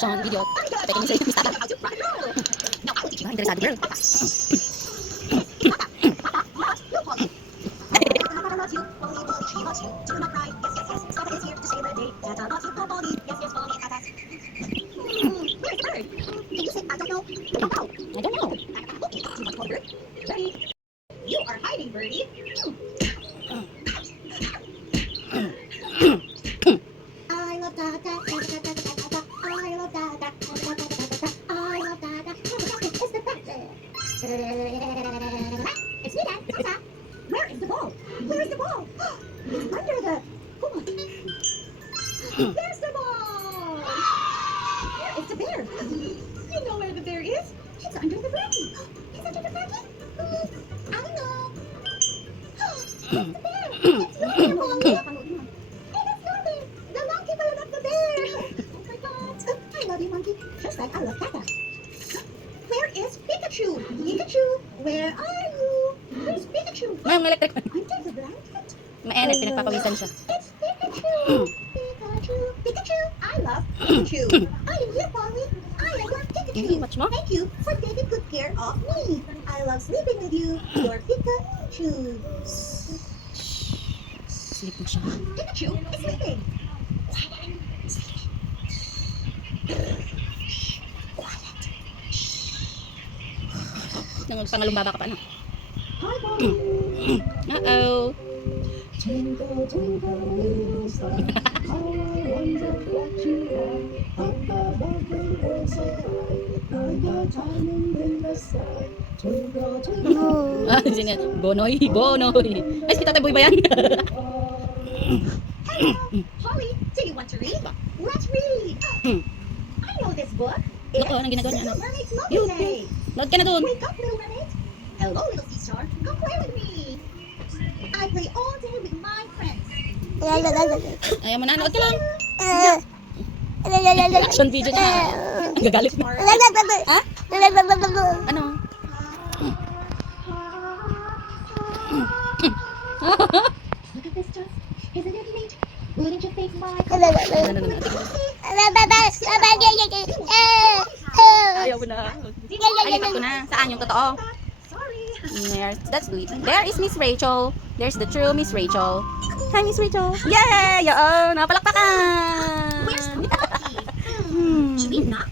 reaction video. Pwede kami sa Miss Tata. Ba, interesado girl. I don't know. You are hiding, Birdie. I love Dada. I love Dada. I love Dada. It's the best. It's me, Dad. Tata. Where is the ball? Where is the ball? It's under the. Come on. There's the ball. Where is the bear? You know where the bear is. It's under the blanket. It's under the blanket. I don't know. It's the bear. It's your bear, Molly. Hey, that's your bear. The monkey will love the bear. Oh my God. I love you, monkey. Just like I love Tata. Where is Pikachu? Pikachu, where are you? Where's Pikachu? May electric. Under the blanket. Mainit, pinagpapawisan siya. It's Pikachu. Pikachu. Pikachu. I love Pikachu. I am here, Polly. I am your Pikachu. Watch mo. Thank you for taking good care of me. I love sleeping with you. Your Pikachu. Sleep na siya. Pikachu is sleeping. Quiet. Pangalumbaba ka pa, ano? Hi, Polly. Uh-oh. Twinkle, twinkle, little star, how I wonder what you are. Up above the world so high, like a diamond in the sky. Twinkle, twinkle. Ah, sino yan? Bonoy, Bonoy. Ay, si Tatay Boy ba yan? Hello, Polly. Do you want to read? Let's read. I know this book. It's Ano, anong ginagawa niya? Little Mermaid's Lovely Yun, Day. Load ka na dun. Wake up, little mermaid. Hello, little sea star. Come play with me. I play all day with my friends. Ayaw mo na, load ka lang. Action video niya. Gagalit mo. Ha? Ano? Look at this, Just. Isn't it neat? Wouldn't you think my... Ayaw mo na. Ay, ito na. Saan yung totoo? Sorry. Yes, that's good. There is Miss Rachel. There's the true Miss Rachel. Hi, Miss Rachel. Yay! Oo, napalakpakan! Where's the monkey? Hmm. Should we knock?